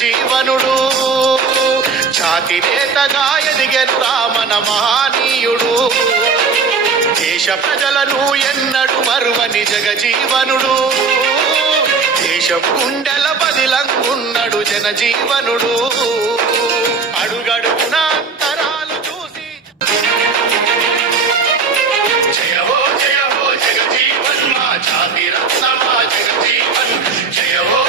జగజీవనుడు ఛాతి నేతగా ఎదిగెను రామన మహనీయుడు దేశ ప్రజలను ఎన్నడు మరువని జగజీవనుడు దేశం గుండెల బదిలంగున్నడు జనజీవనుడు అడుగడుగున అంతరాలు చూసి జయ హో జగజీవన్ మా ఛాతి రత్నమా జగజీవన్ జయ హో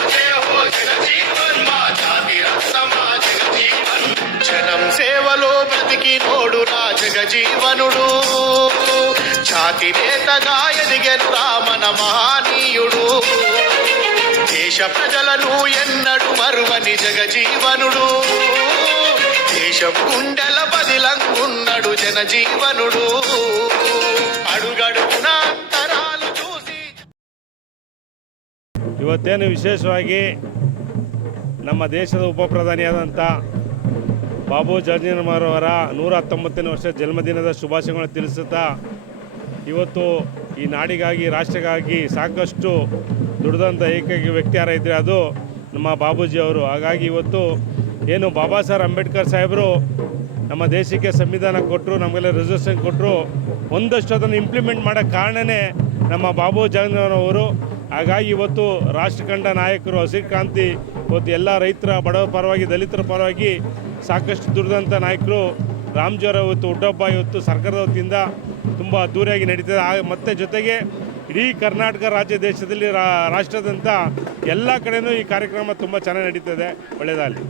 జగజీవన్ మా ఛాతి రత్నమా జగజీవన్ జనం సేవలో బ్రతికినోడు నా జగజీవనుడు ఛాతి నేతగా ఎదిగెను రామన మహనీయుడు దేశ ప్రజలను ఎన్నడు మరువని జగజీవనుడు దేశం గుండెల బదిలంగున్నడు జనజీవనుడు ಅಡುಗಡುಗುಣ ಅಂತರಾಲು ಚೂಸಿ ಇವತ್ತೇನು ವಿಶೇಷವಾಗಿ ನಮ್ಮ ದೇಶದ ಉಪ ಪ್ರಧಾನಿಯಾದಂಥ ಬಾಬು ಜಗಜೀವನರಾಮರವರ 119ನೇ ವರ್ಷ ಜನ್ಮದಿನದ ಶುಭಾಶಯಗಳನ್ನು ತಿಳಿಸುತ್ತಾ ಇವತ್ತು ಈ ನಾಡಿಗಾಗಿ ರಾಷ್ಟ್ರಕ್ಕಾಗಿ ಸಾಕಷ್ಟು ದುಡಿದಂಥ ಏಕೈಕ ವ್ಯಕ್ತಿ ಯಾರಿದ್ದರೆ ಅದು ನಮ್ಮ ಬಾಬೂಜಿ ಅವರು. ಹಾಗಾಗಿ ಇವತ್ತು ಏನು ಬಾಬಾ ಸಾಹೇಬ್ ಅಂಬೇಡ್ಕರ್ ಸಾಹೇಬರು ನಮ್ಮ ದೇಶಕ್ಕೆ ಸಂವಿಧಾನ ಕೊಟ್ಟರು, ನಮಗೆಲ್ಲ ರಿಸರ್ವೇಷನ್ ಕೊಟ್ಟರು, ಒಂದಷ್ಟು ಅದನ್ನು ಇಂಪ್ಲಿಮೆಂಟ್ ಮಾಡೋಕ್ಕೆ ಕಾರಣವೇ ನಮ್ಮ ಬಾಬು ಜಗಜೀವನರಾಮರವರು. ಹಾಗಾಗಿ ಇವತ್ತು ರಾಷ್ಟ್ರಕಂಡ ನಾಯಕರು ಹಸಿರು ಕ್ರಾಂತಿ ಇವತ್ತು ಎಲ್ಲ ರೈತರ ಬಡವರ ಪರವಾಗಿ ದಲಿತರ ಪರವಾಗಿ ಸಾಕಷ್ಟು ದುಡಿದಂಥ ನಾಯಕರು ರಾಮ್ಜಿಯವರ ಇವತ್ತು ಹುಟ್ಟುಹಬ್ಬ ಇವತ್ತು ಸರ್ಕಾರದ ವತಿಯಿಂದ ತುಂಬ ಅದ್ದೂರಿಯಾಗಿ ನಡೀತದೆ. ಮತ್ತು ಜೊತೆಗೆ ಇಡೀ ಕರ್ನಾಟಕ ರಾಜ್ಯ ದೇಶದಲ್ಲಿ ರಾಷ್ಟ್ರದಂಥ ಎಲ್ಲ ಕಡೆಯೂ ಈ ಕಾರ್ಯಕ್ರಮ ತುಂಬ ಚೆನ್ನಾಗಿ ನಡೀತದೆ. ಒಳ್ಳೆಯದಾಗಲಿ.